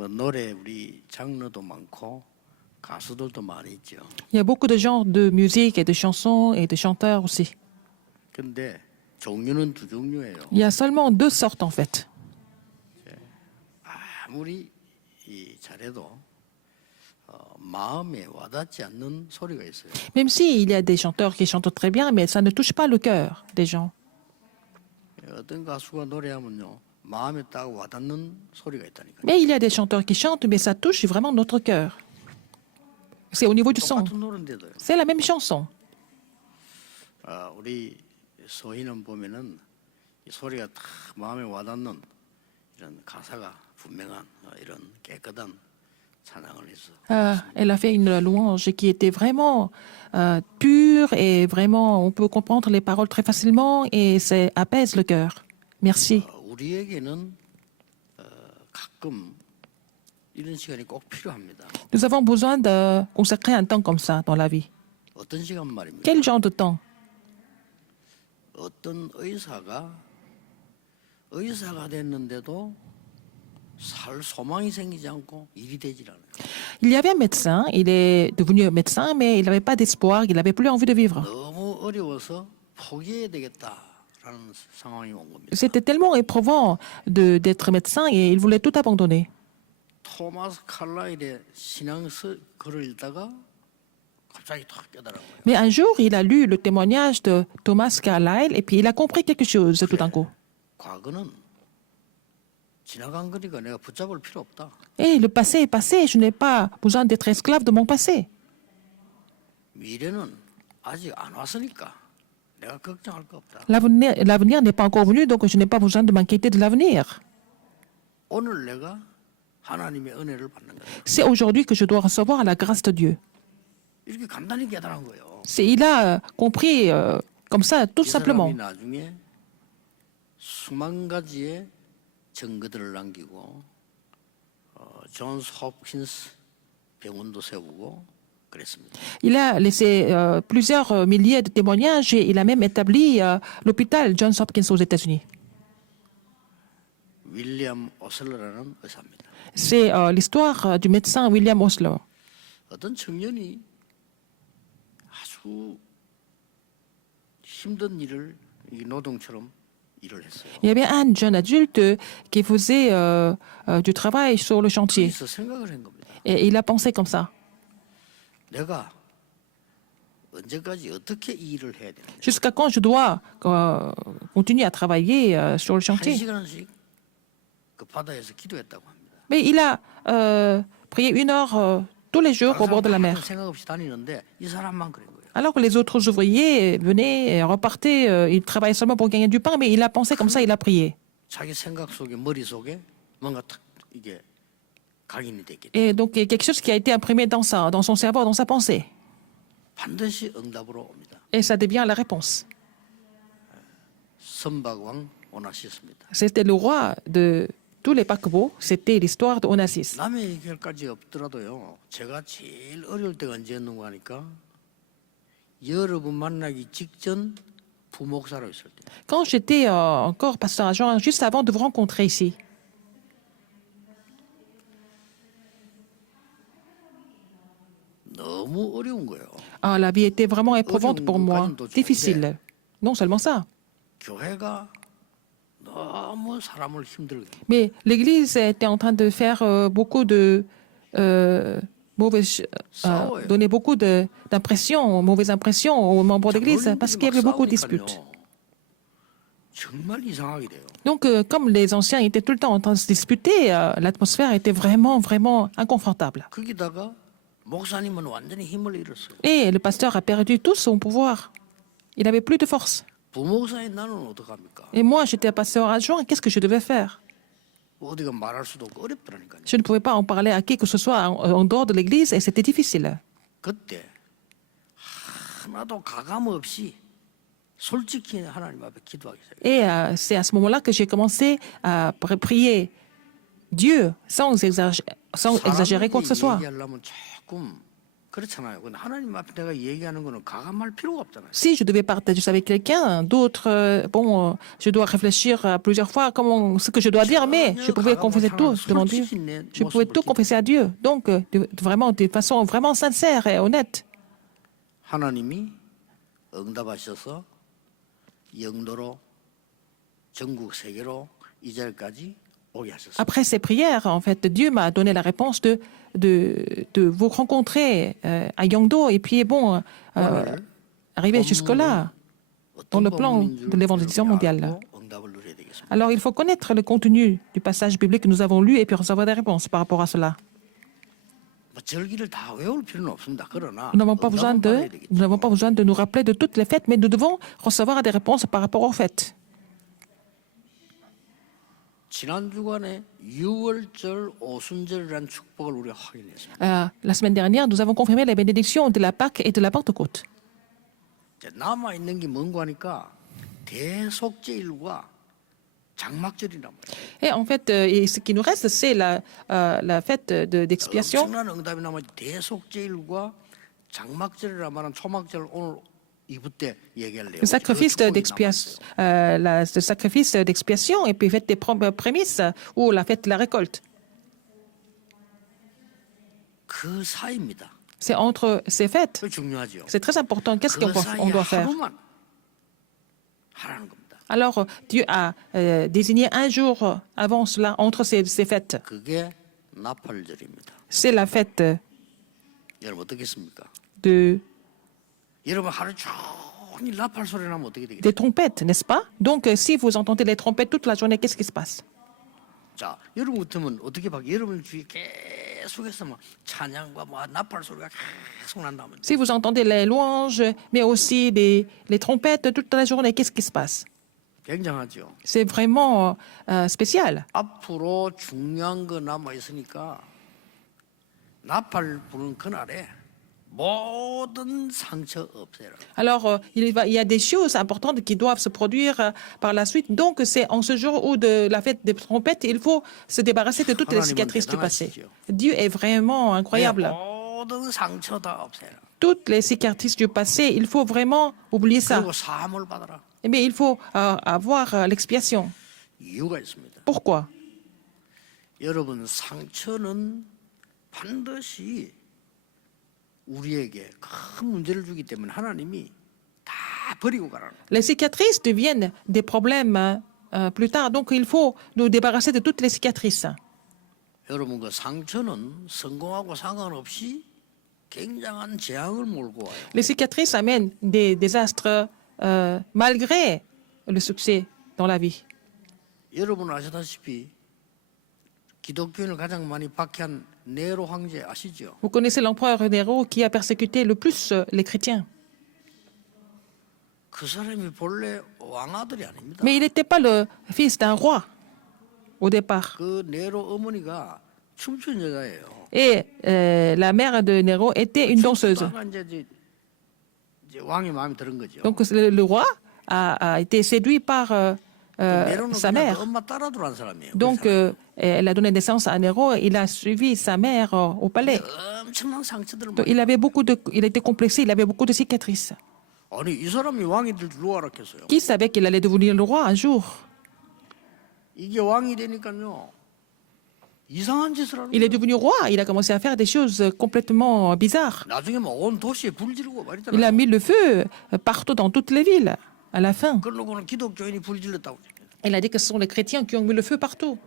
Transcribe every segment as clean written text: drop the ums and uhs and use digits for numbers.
뭐 노래 우리 장르도 많고 가수들도 많이 있죠. Il y a beaucoup de genres de musique et de chansons et de chanteurs aussi. 근데 종류는 두 종류예요. Il y a seulement deux sortes en fait. 아무리 잘해도 마음에 와닿지 않는 소리가 있어요. Même s'il y a des chanteurs qui chantent très bien, mais ça ne touche pas le cœur des gens. 어떤 가수가 노래하면요 마음에 딱 와닿는 소리가 있다니까요. Mais il y a des chanteurs qui chantent, mais ça touche vraiment notre cœur. C'est au niveau du son. 똑같은 노래인데도요. C'est la même chanson. 우리 소희는 보면은 이 소리가 딱 마음에 와닿는 이런 가사가 분명한 이런 깨끗한 찬양을 했어. Elle a fait une louange qui était vraiment pure et vraiment, on peut comprendre les paroles très facilement et ça apaise le cœur. Merci. 우리에게는 가끔 이런 시간이 꼭 필요합니다. Nous avons besoin de consacrer un temps comme ça dans la vie. 어떤 시간 말입니까? Quel genre de temps? 어떤 의사가 됐는데도 살 소망이 생기지 않고 일이 되질 않아요. Il y avait un médecin, il est devenu médecin, mais il n'avait pas d'espoir, il n'avait plus envie de vivre. 너무 어려워서 포기해야 되겠다라는 상황이 온 겁니다. C'était tellement éprouvant d'être médecin et il voulait tout abandonner. 토마스 칼라일의 신앙서 글을 읽다가 갑자기 탁 깨달은 거예요. Mais un jour, il a lu le témoignage de Thomas Carlyle et puis il a compris quelque chose tout d'un coup. 과거는 지나간 거니까 내가 붙잡을 필요 없다. Et le passé est passé, je n'ai pas besoin d'être esclave de mon passé. 미래는 아직 안 왔으니까 내가 걱정할 거 없다. L'avenir n'est pas encore venu, donc je n'ai pas besoin de m'inquiéter de l'avenir. 오늘 내가 하나님의 은혜를 받는 거예요. C'est aujourd'hui que je dois recevoir la grâce de Dieu. 이렇게 간단히 깨달은 거예요. Il a compris comme ça, tout 이 simplement. 사람이 나중에 수만 가지의 증거들을 남기고 존스 홉킨스 병원도 세우고 그랬습니다. Il a laissé plusieurs milliers de témoignages et il a même établi l'hôpital Johns Hopkins aux États-Unis. 윌리엄 오슬러라는 의사입니다. C'est l'histoire du médecin William Osler. 어떤 청년이 아주 힘든 일을 이 노동처럼 일을 했어요. Il y avait un jeune adulte qui faisait du travail sur le chantier. 그래서 생각을 한 겁니다. Et il a pensé comme ça. 내가 언제까지 어떻게 이 일을 해야 되나? Jusqu'à quand je dois continuer à travailler sur le 한 chantier? 시간씩 그 바다에서 기도했다고 합니다. Mais il a prié 1 heure tous les jours au bord de la mer. 생각 없이 다니는데 이 사람만 그런 거예요. Alors que les autres ouvriers venaient et repartaient, ils travaillaient seulement pour gagner du pain, mais il a pensé comme ça, il a prié. 자기 생각 속에 머릿속에 뭔가 탁 이게 각인이 됐겠죠. Et donc, il y a quelque chose qui a été imprimé dans son cerveau, dans sa pensée. 반드시 응답으로 옵니다. Et ça devient la réponse. 선박왕 오나시스입니다. C'était le roi de tous les paquebots. C'était l'histoire de Onassis. 남의 의견까지 없더라도요. 제가 제일 어려울 때가 언제였는가 하니까 여러분 만나기 직전 부목사로 있을 때. Quand j'étais encore pasteur adjoint, juste avant de vous rencontrer ici, 너무 어려운 거예요. la vie était vraiment éprouvante pour moi, difficile. Non seulement ça, 교회가 너무 사람을 힘들게. mais l'Église était en train de faire beaucoup de donner beaucoup d'impressions, mauvaises impressions aux membres d'Église parce qu'il y avait beaucoup de disputes. 정말 이상하게 돼요. Donc, comme les anciens étaient tout le temps en train de se disputer, l'atmosphère était vraiment, vraiment inconfortable. 거기다가 목사님은 완전히 힘을 잃었어요. Et le pasteur a perdu tout son pouvoir. Il n'avait plus de force. 부목사인 나는 어떡합니까? Et moi, j'étais un pasteur adjoint. Qu'est-ce que je devais faire? 어디가 말할 수도 없고 어렵더라니까요. Je ne pouvais pas en parler à qui que ce soit en dehors de l'église et c'était difficile. 그때 하나도 가감 없이 솔직히 하나님 앞에 기도하기 시작해요. Et c'est à ce moment-là que j'ai commencé à prier Dieu sans exagérer quoi que ce soit. 얘기하려면 조금 그렇잖아요. 근데 하나님 앞에 내가 얘기하는 거는 가감할 필요가 없잖아요. Si je devais partager ça avec quelqu'un, d'autres, je dois réfléchir à plusieurs fois comment ce que je dois dire, mais je pouvais confesser tout devant Dieu. Je pouvais tout confesser à Dieu. Donc, vraiment, de façon vraiment sincère et honnête. 하나님이 응답하셔서 영도로 전국 세계로 이 자리까지 오게 하셨어요. Après ces prières, en fait, Dieu m'a donné la réponse de vous rencontrer à Yongdo et puis, arriver jusque-là dans le plan de l'évangélisation mondiale. 응답을 누려야 되겠습니다. Alors, il faut connaître le contenu du passage biblique que nous avons lu et puis recevoir des réponses par rapport à cela. 뭐 절기를 다 외울 필요는 없습니다. 그러나 Nous n'avons pas besoin 응답은 받아야 되겠죠. nous n'avons pas besoin de nous rappeler de toutes les fêtes, mais nous devons recevoir des réponses par rapport aux fêtes. 지난 주간에 유월절 오순절이라는 축복을 우리가 확인했습니다. La semaine dernière, nous avons confirmé les bénédictions de la Pâque et de la Pentecôte. 이제 남아 있는 게 뭔가 하니까 대속제일과 장막절이란 말이에요. Et en fait, et ce qui nous reste, c'est la fête d'expiation. 엄청난 응답이 남아 대속제일과 장막절이란 말은 초막절 오늘 2부 때 얘기할래요. Le sacrifice d'expiation, le sacrifice d'expiation et puis fête des prémices ou la fête de la récolte. 그 사이입니다. C'est entre ces fêtes. 그 중요하죠. C'est très important. Qu'est-ce 그 qu'on 사이에 doit faire? 하루만 하라는 겁니다. Alors, Dieu a désigné un jour avant cela, entre ces fêtes. 그게 나팔절입니다. C'est la fête 여러분 어떻겠습니까? de, 여러분 하루 종일 나팔 소리 나면 어떻게 되겠어요? des trompettes, n'est-ce pas? Donc, si vous entendez les trompettes toute la journée, qu'est-ce qui se passe? 자, 여러분 같으면 어떻게 봐? 여러분 주위에 계속해서 막 찬양과 뭐 나팔 소리가 계속 난다면 Si vous entendez les louanges, mais aussi les trompettes toute la journée, qu'est-ce qui se passe? 굉장하죠. C'est vraiment spécial. 앞으로 중요한 거 남아 있으니까 나팔 부는 그날에 모든 상처 없애라. Alors, il y a des choses importantes qui doivent se produire par la suite. Donc, c'est en ce jour où de la fête des trompettes, il faut se débarrasser de toutes les cicatrices du passé. Dieu est vraiment incroyable. 모든 상처 다 없애라. Toutes les cicatrices du passé, il faut vraiment oublier ça. 그리고 사함을 받아라. Mais il faut avoir l'expiation. 이유가 있습니다. Pourquoi? 여러분 상처는 반드시 우리에게 큰 문제를 주기 때문에 하나님이 다 버리고 가라는 거예요. Les cicatrices deviennent des problèmes plus tard. Donc, il faut nous débarrasser de toutes les cicatrices. 여러분 그 상처는 성공하고 상관없이 굉장한 재앙을 몰고 와요. Les cicatrices amènent des désastres malgré le succès dans la vie. 여러분 아시다시피 기독교인을 가장 많이 박해한 네로 황제 아시죠? Vous connaissez l'empereur Nero qui a persécuté le plus les chrétiens. 그 사람이 본래 왕아들이 아닙니다. Mais il n'était pas le fils d'un roi au départ. 그 네로 어머니가 춤추는 여자예요. Et la mère de Nero était une danseuse. 춤추다가 이제 왕이 마음에 들은 거죠. Donc le roi a été séduit par 네로는 sa 그냥 mère. 그 엄마 따라들어간 사람이에요. Donc elle a donné naissance à Nero. Il a suivi sa mère au palais. 엄청난 상처들을 Donc, 많이. il était complexé, il avait beaucoup de cicatrices. 아니 이 사람이 왕이 될 줄 알았겠어요. Qui savait qu'il allait devenir le roi un jour? 이게 왕이 되니까요 이상한 짓을 하는 Il est 거예요. devenu roi. Il a commencé à faire des choses complètement bizarres. 나중에 뭐 온 도시에 불 지르고 Il a 말이잖아요. mis le feu partout dans toutes les villes, à la fin. 그러고는 기독교인이 불 질렀다고. Il a dit que ce sont les chrétiens qui ont mis le feu partout.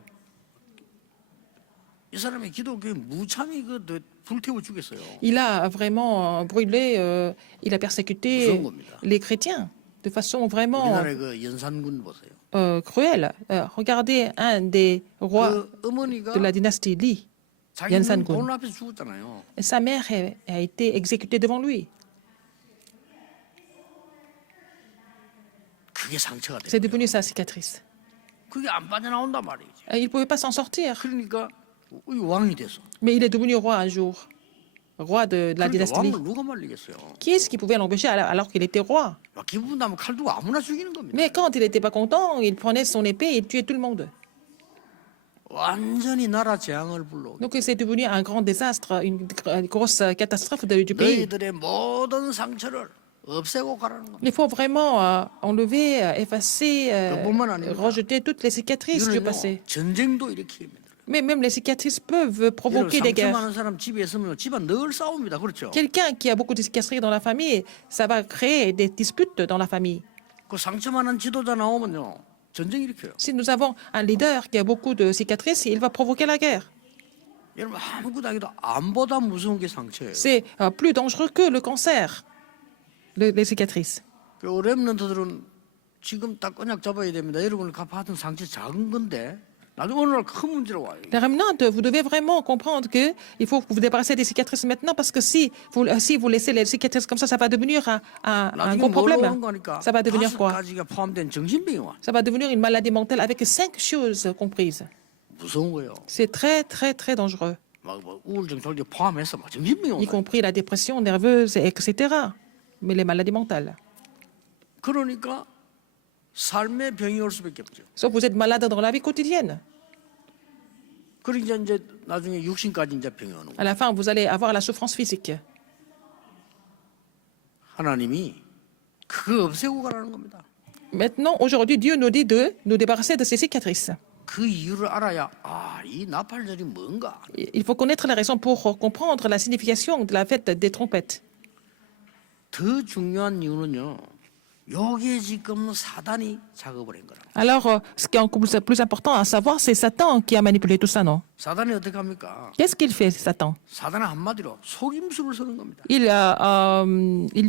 이 사람이 기독교인 무참히 그 불태워 죽였어요. Il a vraiment brûlé, il a persécuté 무서운 겁니다. les chrétiens de façon vraiment 우리나라의 그 연산군 보세요. cruelle. Regardez un des rois 그 어머니가 de la dynastie Li. 자기 연산군. 본 앞에서 죽었잖아요. Sa mère a été exécutée devant lui. 그게 상처가 C'est 돼요. devenu sa cicatrice. 그게 안 빠져나온단 말이지. Il ne pouvait pas s'en sortir. 그러니까 이 왕이 됐어. Mais il est devenu roi un jour. Roi de la 그러니까 dynastie Li. 왕을 누가 말리겠어요? Qui est-ce qui pouvait l'empêcher alors qu'il était roi? 기분 나면 칼 두고 아무나 죽이는 겁니다. Mais quand il n'était pas content, il prenait son épée et il tuait tout le monde. 완전히 나라 재앙을 불러오게. Donc c'est devenu un grand désastre, une grosse catastrophe du pays. 너희들의 모든 상처를 없애고 가라는 겁니다. Il faut vraiment enlever, effacer, 그뿐만 아니라 rejeter toutes les cicatrices du 이거는요, passé. 전쟁도 일으키게 만들어요. Mais même les cicatrices peuvent provoquer des 상처 guerres. 많은 사람 집에 있으면 집안 늘 싸웁니다. 그렇죠? Quelqu'un qui a beaucoup de cicatrices dans la famille, ça va créer des disputes dans la famille. 그 상처 많은 지도자 나오면요, 전쟁 일으켜요. Si nous avons un leader qui a beaucoup de cicatrices, il va provoquer la guerre. 여러분 아무것도 아니도 암보다 무서운 게 상처예요. C'est plus dangereux que le cancer, les cicatrices. 그 렘넌트들은 지금 딱 언약 잡아야 됩니다. 여러분을 받은 상처 작은 건데 나중에 어느 날 큰 문제로 와요. Les remnants, vous devez vraiment comprendre qu'il faut vous débarrasser des cicatrices maintenant parce que si vous laissez les cicatrices comme ça va devenir un 나중에 gros 뭘 problème. 오는 거니까 Ça va devenir 다섯 quoi? 가지가 포함된 정신병이 와. Ça va devenir une maladie mentale avec 5 choses comprises. 무서운 거예요. C'est très, très, très dangereux, 막 우울증 졸려 포함해서 막 정신병이 y 온다. compris la dépression nerveuse, etc. Mais les maladies mentales. 그러니까 삶의 병이 올 수밖에 없죠. Sauf que vous êtes malade dans la vie quotidienne. 그러니까 이제 나중에 육신까지 이제 병이 오는 거예요. À la fin, vous allez avoir la souffrance physique. 하나님이 그거 없애고 가라는 겁니다. Maintenant, aujourd'hui, Dieu nous dit de nous débarrasser de ces cicatrices. 그 이유를 알아야 이 나팔절이 뭔가. Il faut connaître les raisons pour comprendre la signification de la fête des trompettes. 더 중요한 이유는요. 여기에 지금 사단이 작업을 한 거라. Alors, ce qui est encore plus important à savoir, c'est Satan qui a manipulé tout ça, non? 사단이 어떻게 합니까? Qu'est-ce qu'il fait, Satan? 사단은 한마디로 속임수를 쓰는 겁니다. Il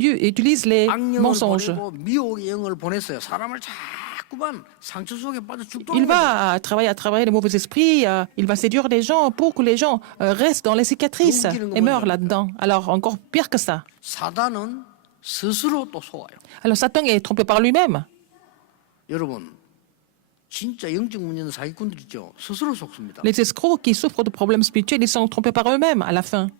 utilise les 악령을 mensonges. 보내고 미혹의 영을 보냈어요. 사람을 자꾸만 상처 속에 빠져 죽도록. Il va travailler à travers les mauvais esprits, il va séduire les gens pour que les gens restent dans les cicatrices et meurent là-dedans. Alors, encore pire que ça. 사단은 스스로 또 속아요. Alors, Satan est trompé par lui-même. 여러분, 진짜 영적 문제는 사기꾼들 있죠. 스스로 속습니다. Les escrocs qui souffrent de problèmes spirituels, ils sont trompés par eux-mêmes à la fin.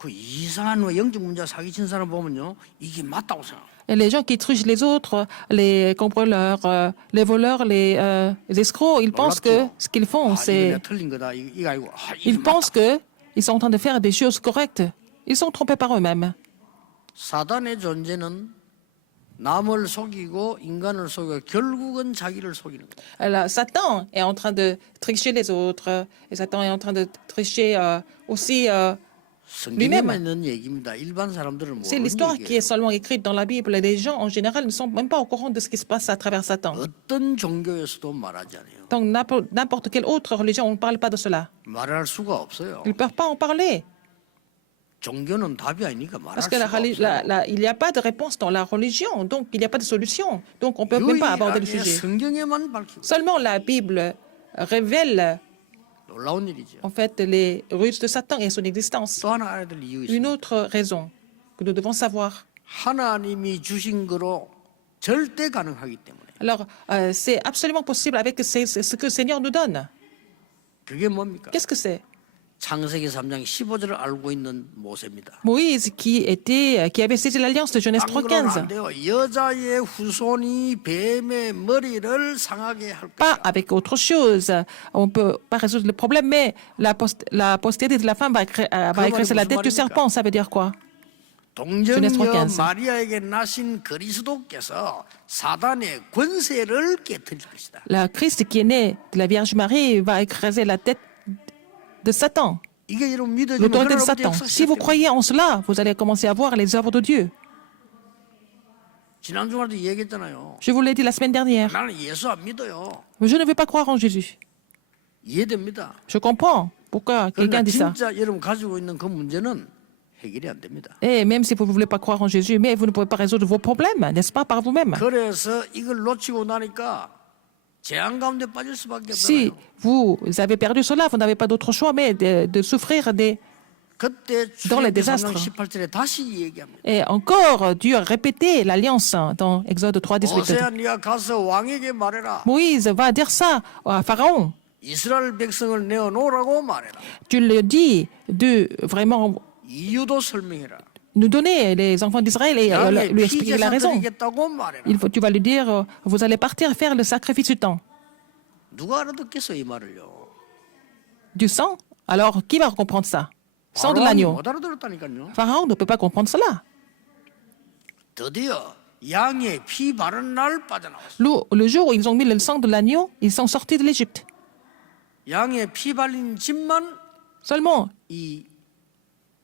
그 이상한 영적 문제 사기친 사람 보면요, 이게 맞다고 생각. Et les gens qui truchent les autres, les cambrioleurs, les voleurs, les escrocs, ils pensent que ce qu'ils font, 이거 c'est... 내가 틀린 거다. 이거 아니고. 이게 Ils pensent qu'ils sont en train de faire des choses correctes. Ils sont trompés par eux-mêmes. 사단의 존재는 남을 속이고 인간을 속이고 결국은 자기를 속이는 거예요. Alors, Satan est en train de tricher les autres. Et Satan est en train de tricher aussi... 성경에만 있는 얘기입니다. 일반 사람들은 C'est 모르는 l'histoire qui 얘기예요. est seulement écrite dans la Bible. Les gens, en général, ne sont même pas au courant de ce qui se passe à travers Satan. 어떤 종교에서도 말하지 않아요. Donc, n'importe quelle autre religion, on ne parle pas de cela. 말할 수가 없어요. Ils ne peuvent pas en parler. 종교는 답이 아니니까 말할 Parce que 수가 없어요. il n'y a pas de réponse dans la religion. Donc, il n'y a pas de solution. Donc, on ne peut même pas aborder le 유일하게 sujet. 성경에만 밝히고 Seulement la Bible révèle, 놀라운 일이죠. en fait, les ruses de Satan et son existence. 또 하나 알아야 될 이유 Une 있습니다. autre raison que nous devons savoir. 하나님이 주신 거로 절대 가능하기 때문에. Alors, c'est absolument possible avec ce que le Seigneur nous donne. 그게 뭡니까? Qu'est-ce que c'est? 창세기 3장 15절을 알고 있는 모세입니다. Moïse qui avait saisi l'alliance de Genèse 안 그러면 안 3.15. 돼요. 여자의 후손이 뱀의 머리를 상하게 할 Pas 것이다. avec autre chose. On ne peut pas résoudre le problème, mais la postérité de la femme va écraser la tête du serpent. Ça veut dire quoi? Genèse 동정녀 3.15. 마리아에게 나신 그리스도께서 사단의 권세를 깨뜨릴 것이다. Le Christ qui est né de la Vierge Marie va écraser la tête de Satan, 이게 여러분 믿어지면 l'autorité de 하나님 Satan. 역사 Si vous 시작됩니다. croyez en cela, vous allez commencer à voir les œuvres de Dieu. 지난 주말도 얘기했잖아요. Je vous l'ai dit la semaine dernière. 나는 예수 안 믿어요. Je ne veux pas croire en Jésus. 이해됩니다. Je comprends pourquoi quelqu'un 그러나 dit ça. 진짜 여러분 가지고 있는 그 문제는 해결이 안 됩니다. Et même si vous ne voulez pas croire en Jésus, mais vous ne pouvez pas résoudre vos problèmes, n'est-ce pas, par vous-même. 그래서 이걸 놓치고 나니까 재앙 가운데 빠질 수밖에 Si 없잖아요. vous avez perdu cela, vous n'avez pas d'autre choix mais de souffrir des... 그때 dans les 출애굽기 3장 désastres. 18절에 다시 얘기합니다. Et encore, Dieu a répété l'alliance dans Exode 3, 18. 모세야 네가 가서 왕에게 말해라. Moïse va dire ça à Pharaon. 이스라엘 백성을 내어놓으라고 말해라. Tu le dis de vraiment 이유도 설명해라. nous donner les enfants d'Israël et 나를 lui expliquer la 피제사 raison. 드리겠다고 말해라. Tu vas lui dire, vous allez partir faire le sacrifice du temps. 누가 알아듣겠어 이 말을요? Du sang? Alors, qui va comprendre ça? Sang de 바로왕이 l'agneau. 못 알아들었다니까요. Pharaon ne peut pas comprendre cela. 드디어 양의 피 바른 날 빠져나왔어. Le jour où ils ont mis le sang de l'agneau, ils sont sortis de l'Égypte. 양의 피 발린 집만 Seulement, 이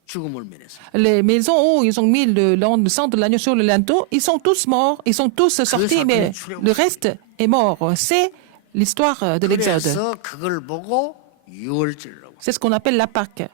죽음을 면했어. les maisons où ils ont mis le sang de l'agneau sur le linteau, ils sont tous morts, ils sont tous sortis, mais le reste est mort. C'est l'histoire de l'Exode. 그래서 그걸 보고 유월절이라고. C'est ce qu'on appelle la Pâque.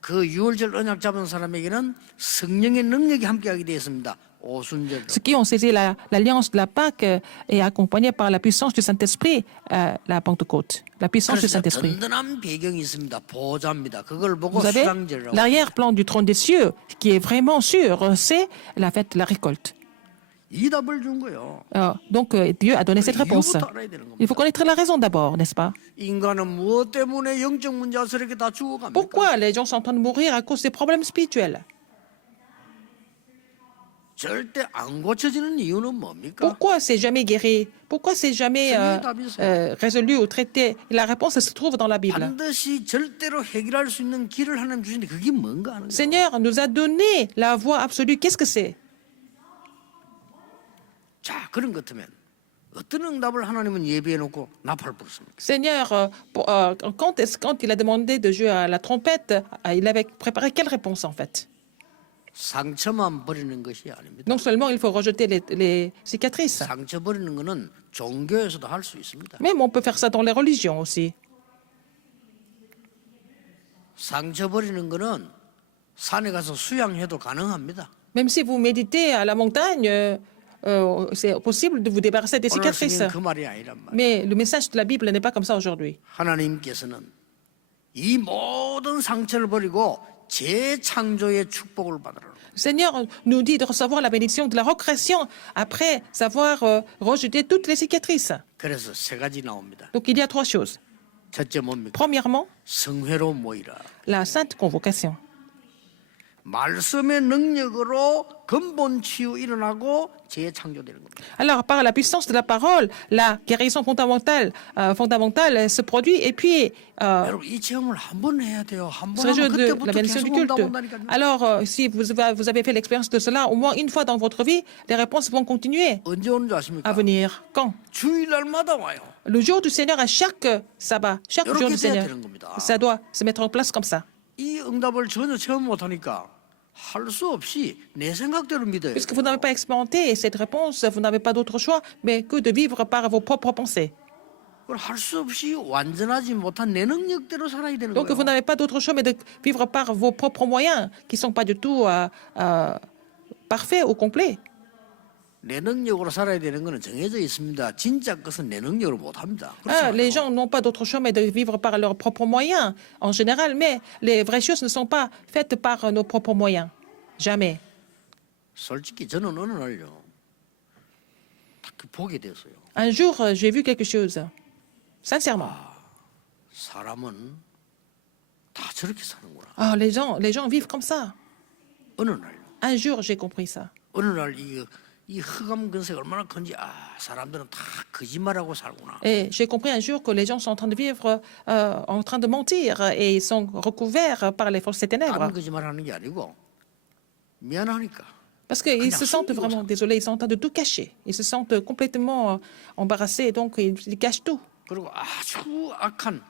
그 유월절 언약 잡은 사람에게는 성령의 능력이 함께하게 되었습니다. 오순절. Ceux qui ont saisi l'alliance de la Pâque est accompagné par la puissance du Saint-Esprit, la Pentecôte, la puissance du 그래서 Saint-Esprit. 든든한 배경이 있습니다. 보좌입니다. 그걸 보고 Vous avez 수상절이라고. l'arrière-plan du trône des cieux, qui est vraiment sûr, c'est la fête de la récolte. 이 답을 준 거예요. Donc Dieu a donné cette réponse. 이유부터 알아야 되는 겁니다. Il faut connaître la raison d'abord, n'est-ce pas? 인간은 무엇 때문에 영적 문제에서 이렇게 다 죽어갑니까? Pourquoi les gens sont en train de mourir à cause des problèmes spirituels? 절대 안 고쳐지는 이유는 뭡니까? Pourquoi c'est jamais guéri? Pourquoi c'est jamais résolu ou traité? Et la réponse se trouve dans la Bible. 반드시 절대로 해결할 수 있는 길을 하나님 주시는데 그게 뭔가 하는 거예요. Seigneur nous a donné la voie absolue. Qu'est-ce que c'est? 자, 그런 것 같으면 어떤 응답을 하나님은 예비해 놓고 나팔을 불습니까? Seigneur, quand il a demandé de jouer à la trompette, il avait préparé quelle réponse en fait? 상처만 버리는 것이 아닙니다. Non seulement il faut rejeter les cicatrices, 상처 버리는 거는 종교에서도 할 수 있습니다. même on peut faire ça dans les religions aussi. 상처 버리는 거는 산에 가서 수양해도 가능합니다. Même si vous méditez à la montagne, c'est possible de vous débarrasser des 오늘 cicatrices. 성경 그 말이 아니란 말이에요. Mais le message de la Bible n'est pas comme ça aujourd'hui. 하나님께서는 이 모든 상처를 버리고 재창조의 축복을 받으라. Le Seigneur nous dit de recevoir la bénédiction de la recréation après avoir rejeté toutes les cicatrices. 그래서 세 가지 나옵니다. Donc il y a trois choses. 첫째 뭡니까? Premièrement, 성회로 모이라. la sainte convocation. 말씀의 능력으로 근본 치유 일어나고 재창조되는 겁니다. Alors, par la puissance de la parole, la guérison fondamentale se produit et puis 여러분 이 체험을 한 번 해야 돼요. 한 번 ce 하면 jeu de la 그때부터 bénédiction 계속 du culte. 온다니까요. Alors, si vous avez fait l'expérience de cela au moins une fois dans votre vie, les réponses vont continuer 언제 오는 줄 à 아십니까? venir. Quand? 주일날마다 와요. Le jour du Seigneur, à chaque sabbat, chaque jour du Seigneur. Ça doit se mettre en place comme ça. 이 응답을 전혀 체험 못하니까 할 수 없이 내 생각대로 믿어요. Puisque vous n'avez pas expérimenté cette réponse, vous n'avez pas d'autre choix mais que de vivre par vos propres pensées. 할 수 없이 완전하지 못한 내 능력대로 살아야 되는 Donc vous 거예요. n'avez pas d'autre choix mais de vivre par vos propres moyens qui ne sont pas du tout parfaits ou complets. 내 능력으로 살아야 되는 거는 정해져 있습니다. 진짜 것은 내 능력으로 못 합니다. Les gens n'ont pas d'autre choix mais de vivre par leurs propres moyens en général, mais les vraies choses ne sont pas faites par nos propres moyens. Jamais. 솔직히 저는 어느 날요 딱 보게 됐어요. Un jour, j'ai vu quelque chose. Sincèrement. 사람은 다 저렇게 사는구나. Ah, les gens vivent comme ça. 어느 날요. Un jour, j'ai compris ça. 어느 날 이 흑암 근세가 얼마나 큰지 사람들은 다 거짓말하고 살구나. Et j'ai compris un jour que les gens sont en train de vivre, en train de mentir et ils sont recouverts par les forces des ténèbres. 다른 거짓말하는 게 아니고 미안하니까. Parce qu'ils se sentent vraiment désolés, ils sont en train de tout cacher. Ils se sentent complètement embarrassés, donc ils cachent tout. 그리고 아주 악한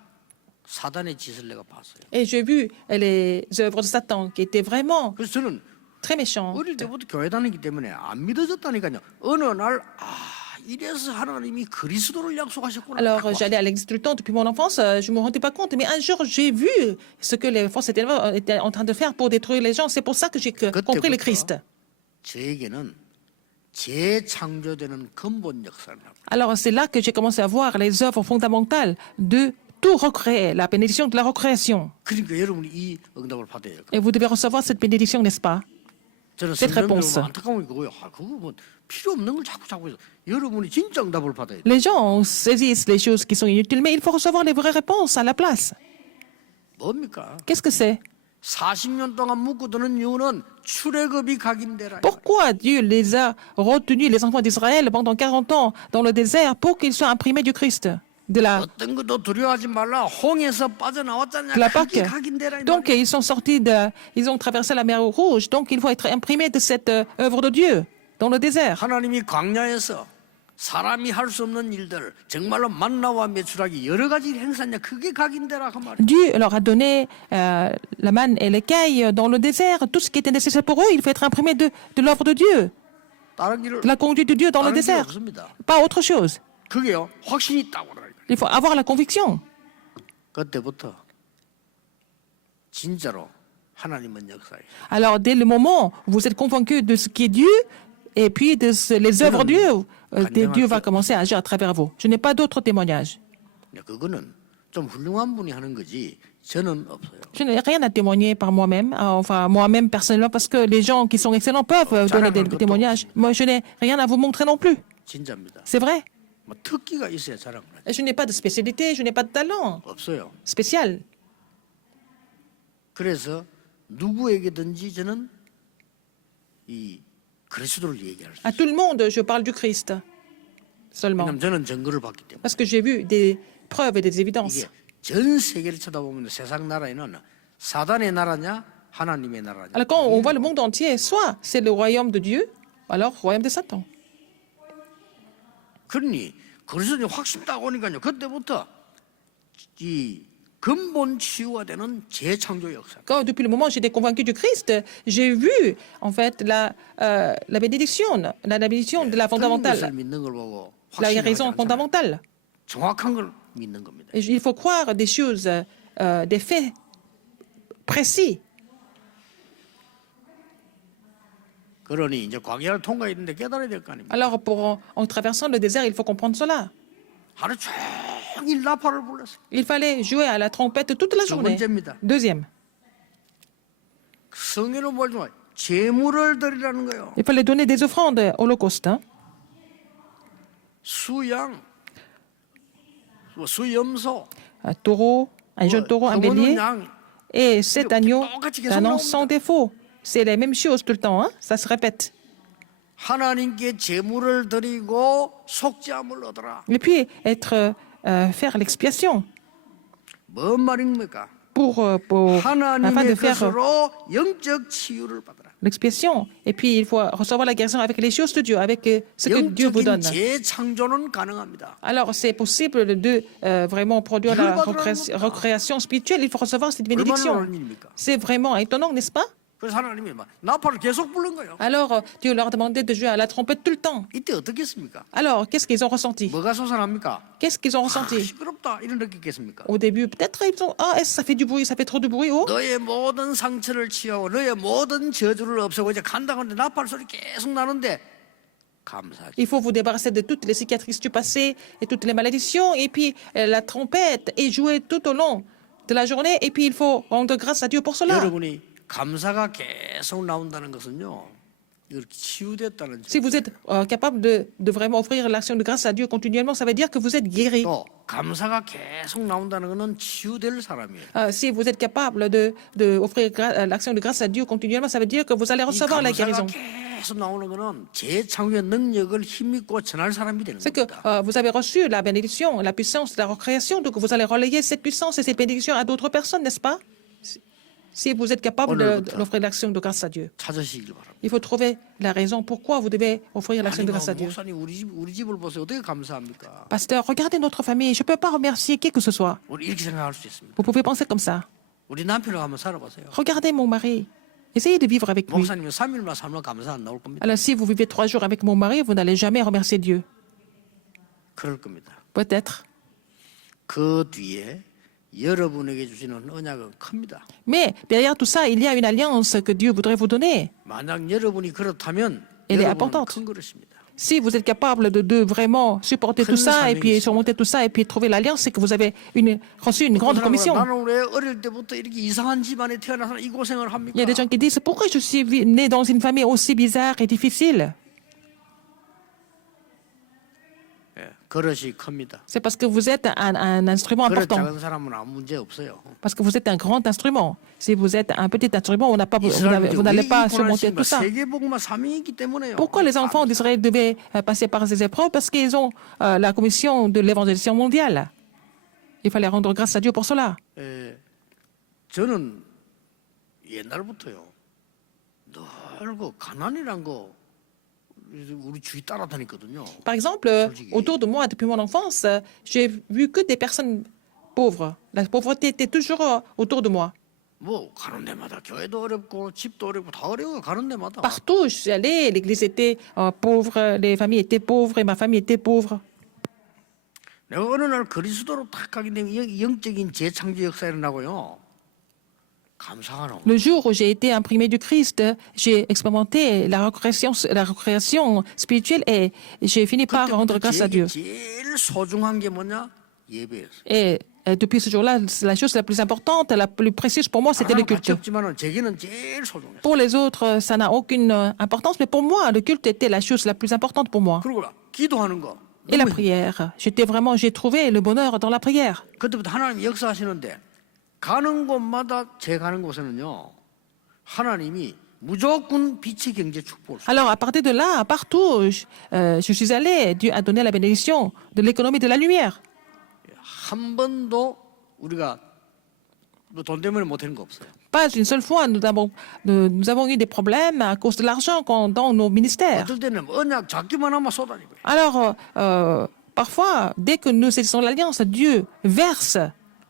사단의 짓을 내가 봤어요. Et j'ai vu les œuvres de Satan qui étaient vraiment 그래서 저는 très méchantes. 어릴 때부터 교회 다니기 때문에 안 믿어졌다니까요. 어느 날 이래서 하나님이 그리스도를 약속하셨구나. Alors, j'allais à l'église tout le temps depuis mon enfance, je ne me rendais pas compte. Mais un jour, j'ai vu ce que les forces ténèbres étaient en train de faire pour détruire les gens. C'est pour ça que j'ai compris le Christ. 저에게는 재창조되는 근본 역사를 하고. Alors, c'est là que j'ai commencé à voir les œuvres fondamentales de tout recréer, la bénédiction de la recréation. 그러니까 여러분이 이 응답을 받아야 돼요. Et vous devez recevoir cette bénédiction, n'est-ce pas? 저는 cette réponse. 성경적으로 안타까운 게 그거예요. 그거 뭐 필요 없는 걸 자꾸 해서 여러분이 진짜 응답을 받아야 돼요. Les gens saisissent les choses qui sont inutiles, mais il faut recevoir les vraies réponses à la place. 뭡니까? Qu'est-ce que c'est? 40년 동안 묶어두는 이유는 출애굽이 각인되라. Pourquoi Dieu les a retenus, les enfants d'Israël, pendant 40 ans dans le désert pour qu'ils soient imprimés du Christ, de la 어떤 것도 두려워하지 말라. 홍해에서 빠져나왔잖냐. de la 그게 Pâque. 각인되라. 이 Donc, 말이야. ils sont sortis ils ont traversé la mer Rouge. Donc, il faut être imprimé de cette œuvre de Dieu dans le désert. 하나님이 광야에서 사람이 할 수 없는 일들, 정말로 만나와 메추라기 여러 가지 행사냐. 그게 각인되라 그 말이야. Dieu leur a donné la manne et l'écaille dans le désert. Tout ce qui était nécessaire pour eux, il faut être imprimé de l'œuvre de Dieu, 다른 길을 de la conduite de Dieu dans le 다른 길 désert. 없습니다. Pas autre chose. 그게요. 확신이 있다고 그러니까. Il faut avoir la conviction. 그때부터 진짜로 하나님은 역사해. Alors, dès le moment où vous êtes convaincu de ce qui est Dieu, et puis les œuvres de Dieu, Dieu va commencer à agir à travers vous. Je n'ai pas d'autre témoignage. 그거는 좀 훌륭한 분이 하는 거지 저는 없어요. Je n'ai rien à témoigner par moi-même, enfin moi-même personnellement, parce que les gens qui sont excellents peuvent donner des témoignages. Moi, je n'ai rien à vous montrer non plus. 진짜입니다. C'est vrai. 뭐 특기가 있어야 자랑을 하지. Je n'ai pas de spécialité, je n'ai pas de talent 없어요. spécial. 그래서 누구에게든지 저는 이 그리스도를 얘기할 수 À 있어요. tout le monde, je parle du Christ seulement. 왜냐하면 저는 증거를 봤기 때문에. Parce que j'ai vu des preuves et des évidences. 이게 전 세계를 쳐다보면 세상 나라에는 사단의 나라냐 하나님의 나라냐. Alors quand on voit le monde entier, soit c'est le royaume de Dieu, alors le royaume de Satan. 그러니 그리스도의 확신 딱 오니까요. 그때부터 이 근본 치유가 되는 재창조 역사. Quand, depuis le moment où j'étais convaincu du Christ, j'ai vu en fait la bénédiction de la 틀린 것을 fondamentale, 믿는 걸 보고 la 확신하지 raison 않잖아요. fondamentale. 정확한 걸 믿는 겁니다. Et il faut croire des choses, des faits précis. 그러니 이제 광야를 통과했는데 깨달아야 될 거 아닙니까? Alors en traversant le désert, il faut comprendre cela. 하루 종일 나팔을 불렀어요. Il fallait jouer à la trompette toute la 두 journée. 번째입니다. Deuxième, 성에는 뭘좀 제물을 드리라는 거예요. il fallait donner des offrandes holocauste. Hein. 수양, 뭐 수염소, Un taureau, un jeune taureau, un 거머는 bélier 양. et 7 agneaux d'un an sans défaut. C'est les mêmes choses tout le temps, hein? Ça se répète. 하나님께 제물을 드리고 속죄함을 얻어라. Et puis faire l'expiation 뭔 말입니까? afin de 하나님의 faire 것으로 영적 치유를 받아라. l'expiation. Et puis il faut recevoir la guérison avec les choses de Dieu, avec ce que Dieu vous 영적인 donne. 재창조는 가능합니다. Alors c'est possible de vraiment produire la recréation spirituelle. Il faut recevoir cette 얼마나 bénédiction. 어려운 일입니까? C'est vraiment étonnant, n'est-ce pas? 그래서 하나님이 막 나팔을 계속 부른 거예요. Alors Dieu leur demandait de jouer à la trompette tout le temps. 이때 어떻겠습니까? Alors qu'est-ce qu'ils ont ressenti? 뭐가 솟아납니까? Qu'est-ce qu'ils ont ressenti? 시끄럽다 이런 느끼겠습니까? Au début, peut-être ils ont ça fait du bruit, ça fait trop de bruit. Oh. 너의 모든 상처를 치유하고 너의 모든 저주를 없애고 이제 간다고 하는데 나팔 소리 계속 나는데 감사하지. Il faut vous débarrasser de toutes les cicatrices du passé et toutes les malédictions. Et puis la trompette est jouée tout au long de la journée. Et puis il faut rendre grâce à Dieu pour cela. 여러분이 감사가 계속 나온다는 것은요. 이렇게 치유됐다는 Si vous êtes capable de vraiment offrir l'action de grâce à Dieu continuellement, ça veut dire que vous êtes guéri. 또 감사가 계속 나온다는 것은 치유될 사람이에요. Si vous êtes capable de offrir l'action de grâce à Dieu continuellement, ça veut dire que vous allez 이 recevoir la 감사가 guérison. 계속 나오는 것은 재창조의 능력을 힘입고 전할 사람이 되는 C'est que 겁니다. vous avez reçu la bénédiction, la puissance de la recréation, donc vous allez relayer cette puissance et cette bénédiction à d'autres personnes, n'est-ce pas? Si vous êtes capable d'offrir l'action de grâce à Dieu. 찾으시길 바랍니다. Il faut trouver la raison pourquoi vous devez offrir l'action de grâce à Dieu. 목사님 우리 집을 보세요. 어떻게 감사합니까? Pasteur, regardez notre famille. Je ne peux pas remercier qui que ce soit. 우리 이렇게 생각할 수 있습니다. Vous pouvez penser comme ça. 우리 남편하고 한번 살아보세요. Regardez mon mari. Essayez de vivre avec lui. 목사님은 3일만 살면 감사 안 나올 겁니다. Alors si vous vivez 3 jours avec mon mari, vous n'allez jamais remercier Dieu. 그럴 겁니다. Peut-être. 그 뒤에 여러분에게 주시는 언약은 큽니다. Mais derrière tout ça, il y a une alliance que Dieu voudrait vous donner. 만약 여러분이 그렇다면 Elle est 여러분은 importante. 큰 그릇입니다. Si vous êtes capable de vraiment supporter tout ça et puis surmonter tout ça et puis trouver l'alliance, c'est que vous avez reçu une grande commission. 나는 왜 어릴 때부터 이렇게 이상한 집안에 태어나서 이 고생을 합니까? Il y a des gens qui disent pourquoi je suis né dans une famille aussi bizarre et difficile. 예, 그릇이 큽니다. C'est parce que vous êtes un instrument 그릇 important. 작은 사람은 아무 문제 없어요. Parce que vous êtes un grand instrument. Si vous êtes un petit instrument, on n'a pas, vous n'allez pas surmonter tout ça. 세계복음화 사명이기 때문에요. Pourquoi les enfants d'Israël devaient passer par ces épreuves? Parce qu'ils ont la commission de l'évangélisation mondiale. Il fallait rendre grâce à Dieu pour cela. 예, 저는 옛날부터요. 늘 그 가난이란 거 우리 주위 따라다녔거든요. Par exemple, autour de moi, depuis mon enfance, j'ai vu que des personnes pauvres. La pauvreté était toujours autour de moi. 뭐 가는 데마다 교회도 어렵고 집도 어렵고 다 어려워요. 가는 데마다. Partout où je suis allée, l'église était pauvre, les familles étaient pauvres et ma famille était pauvre. 내가 어느 날 그리스도로 탁 가게 되면 영적인 재창조 역사 일어나고요. 감사하는 Le jour où j'ai été imprimé du Christ, j'ai expérimenté la recréation spirituelle et j'ai fini par rendre grâce à Dieu. 제일 소중한 게 뭐냐? 예배였어요. Et depuis ce jour-là, la chose la plus importante, la plus précieuse pour moi, c'était le culte. 없지만은 제게는 제일 소중했어요. Pour les autres, ça n'a aucune importance, mais pour moi, le culte était la chose la plus importante pour moi. 그리고 기도하는 거. Et la prière. J'ai trouvé le bonheur dans la prière. 그때부터 하나님 역사하시는데 가는 곳마다 제 가는 곳에는요. 하나님이 무조건 빛의 경제 축복을. Alors, à partir de là, partout où je suis allé, Dieu a donné la bénédiction de l'économie de la lumière. 한 번도 우리가 돈 때문에 못하는 거 없어요. Pas une seule fois, nous avons eu des problèmes à cause de l'argent dans nos ministères. 어떨 때는 언약 잡기만 하면 쏟아지고요. Alors, parfois, dès que nous saisissons l'alliance, Dieu verse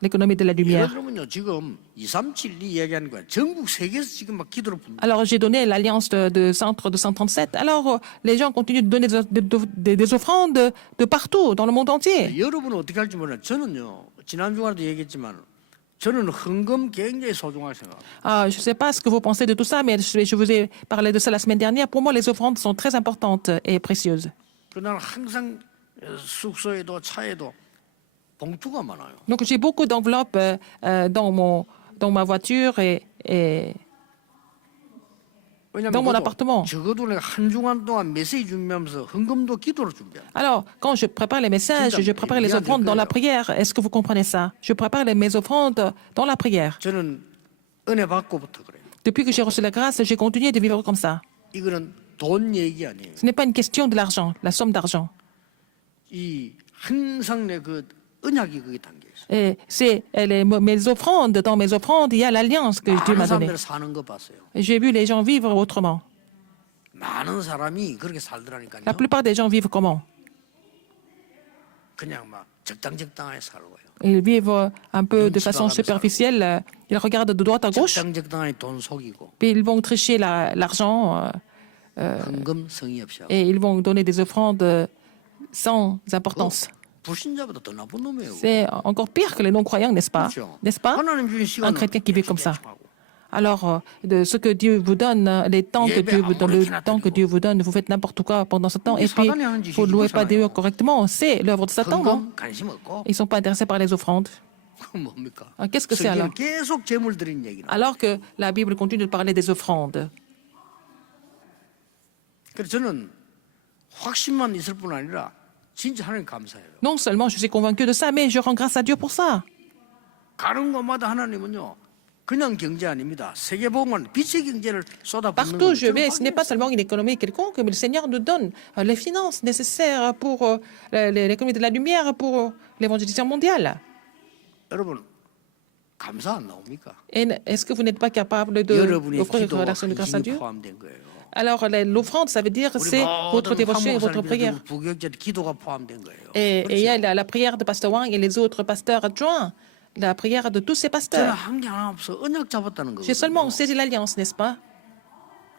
l'économie de la 예를 lumière. 들면요, 지금 2372 얘기하는 거야. 전국 세계에서 지금 막 기도를 부른다. Alors, j'ai donné l'alliance de centre de 137. Alors, les gens continuent de donner des offrandes de partout, dans le monde entier. 여러분은 어떻게 할지 몰라요. 저는요, 지난 주간에도 얘기했지만 저는 헌금 굉장히 소중하게 생각합니다. Je ne sais pas ce que vous pensez de tout ça, mais je vous ai parlé de ça la semaine dernière. Pour moi, les offrandes sont très importantes et précieuses. 그날 항상 숙소에도 차에도 봉투가 많아요. Donc, j'ai beaucoup d'enveloppes dans ma voiture et dans mon appartement. 적어도 내가 한 주간 동안 메시지 준비하면서 헌금도 기도로 준비합니다. Alors, quand je prépare les messages, je prépare les offrandes dans la prière. Est-ce que vous comprenez ça? Je prépare mes offrandes dans la prière. 저는 은혜 받고부터 그래요. Depuis que j'ai reçu la grâce, j'ai continué de vivre comme ça. 이거는 돈 얘기 아니에요. Ce n'est pas une question de l'argent, la somme d'argent. 이 항상 내 그 언약이 거기 담겨 있어요. Et c'est mes offrandes. Dans mes offrandes, il y a l'alliance que Dieu m'a 많은 donnée. 사람들 사는 거 봤어요. Et j'ai vu les gens vivre autrement. 많은 사람이 그렇게 살더라니까요. La plupart des gens vivent comment? 그냥 막 적당하게 살고요. Ils vivent un peu de façon superficielle. Ils regardent de droite à gauche, 적당하게 돈 속이고 puis ils vont tricher l'argent 헌금 성의 없이 하고. et ils vont donner des offrandes sans importance. 불신자보다 더 나쁜 놈이에요. C'est encore pire que les non-croyants, n'est-ce pas? 그렇죠. N'est-ce pas? 하나님 주신 Un 시간은 chrétien qui vit comme ça. 집중하고. Alors, de ce que Dieu vous donne, les temps que Dieu vous donne, le temps que Dieu vous donne, vous faites n'importe quoi pendant ce temps, et puis vous ne louez pas Dieu correctement. C'est l'œuvre de Satan, non? 헌금 관심 없고 Ils ne sont pas intéressés par les offrandes. 그건 뭡니까? Qu'est-ce que c'est alors? 성경은 계속 재물 드리는 얘기는. Alors que la Bible continue de parler des offrandes. 그래서 저는 확신만 있을 뿐 아니라 진짜 하나님 감사해요. Non seulement je suis convaincu de ça, mais je rends grâce à Dieu pour ça. 가는 곳마다 하나님은요. 그냥 경제 아닙니다. 세계복음은 빛의 경제를 쏟아붓는 Partout où je vais, ce n'est pas 거예요. seulement une économie quelconque, mais le Seigneur nous donne les finances nécessaires pour l'économie de la lumière, pour l'évangélisation mondiale. 여러분 감사 안 나옵니까? Et est-ce que vous n'êtes pas capable 여러분의 d'offrir une 기도와 relation de grâce à 헌신이 Dieu? 포함된 거예요. Alors, l'offrande, ça veut dire c'est votre dévotion et votre prière. 부교육자 기도가 포함된 거예요. Et il y a la prière de Pasteur Wang et les autres pasteurs adjoints, la prière de tous ces 저는 pasteurs. 한 게 하나 없어. 언약 잡았다는 J'ai 거예요. seulement saisi l'alliance, n'est-ce pas?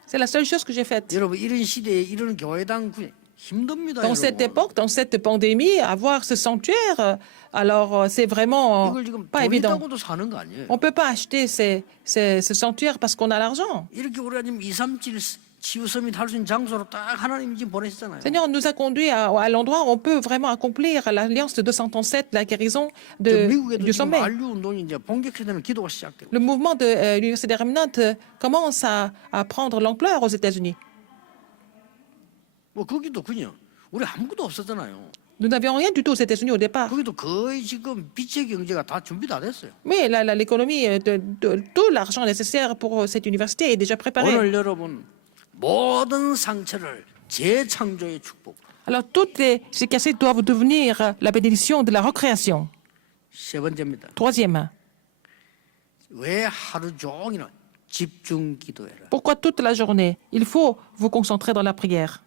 C'est la seule chose que j'ai faite. 여러분 이런 시대에 이런 교회당 힘듭니다. Dans cette 여러분. époque, dans cette pandémie, avoir ce sanctuaire, alors c'est vraiment 이걸 지금 pas 돈 évident. 있다고도 사는 거 아니에요. On ne peut pas acheter ce sanctuaire parce qu'on a l'argent. 이렇게 우리가 지금 237 치유 서밋 할 수 있는 장소로 딱 하나님이 지금 보내셨잖아요. Seigneur nous a conduits à l'endroit où on peut vraiment accomplir l'alliance de 237, la guérison 미국에도 du 지금 sommet. 안류 운동이 이제 본격화되는 기도가 시작되고. Le mouvement de l'Université des Remnantes commence à prendre l'ampleur aux États-Unis. 뭐 거기도 그냥 우리 아무것도 없었잖아요. Nous n'avions rien du tout aux États-Unis au départ. 거기도 거의 지금 빛의 경제가 다 준비 다 됐어요. Mais l'économie de tout l'argent nécessaire pour cette université est déjà préparée. 오늘 여러분 모든 상처를 재창조의 축복. Alors toutes les cicatrices doivent devenir la bénédiction de la recréation. 세 번째입니다. Troisième, 왜 하루 종일 집중 기도해라. pourquoi toute la journée il faut vous concentrer dans la prière?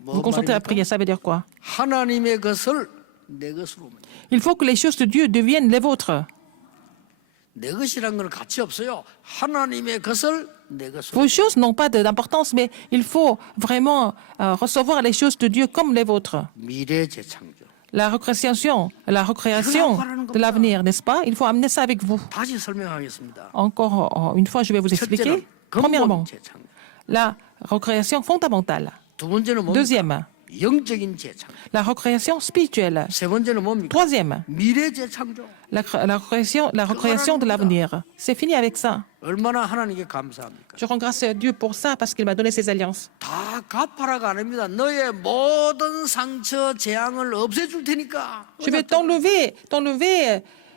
뭐 Vous concentrer à la 말입니까? prière, ça veut dire quoi? 하나님의 것을 내 것으로 만들어. Il faut que les choses de Dieu deviennent les vôtres. 내 것이란 건 가치 없어요. 하나님의 것을 내 것으로. Vos choses n'ont pas d'importance, mais il faut vraiment recevoir les choses de Dieu comme les vôtres. 미래 재창조. La recréation de l'avenir, n'est-ce pas? Il faut amener ça avec vous. 다시 설명하겠습니다. Encore une fois, je vais vous expliquer. 첫째는 Premièrement, 근본 재창조. la recréation fondamentale. 두 번째는 뭡니까? Deuxième, 영적인 재창조. la recréation spirituelle. 세 번째는 뭡니까? Troisième, 미래 재창조. la recréation de l'avenir. C'est fini avec ça. 얼마나 하나님께 감사합니까? Je rends grâce à Dieu pour ça parce qu'il m'a donné ses alliances. 다 갚아라가 아닙니다. 너의 모든 상처 재앙을 없애줄 테니까. Je vais t'enlever,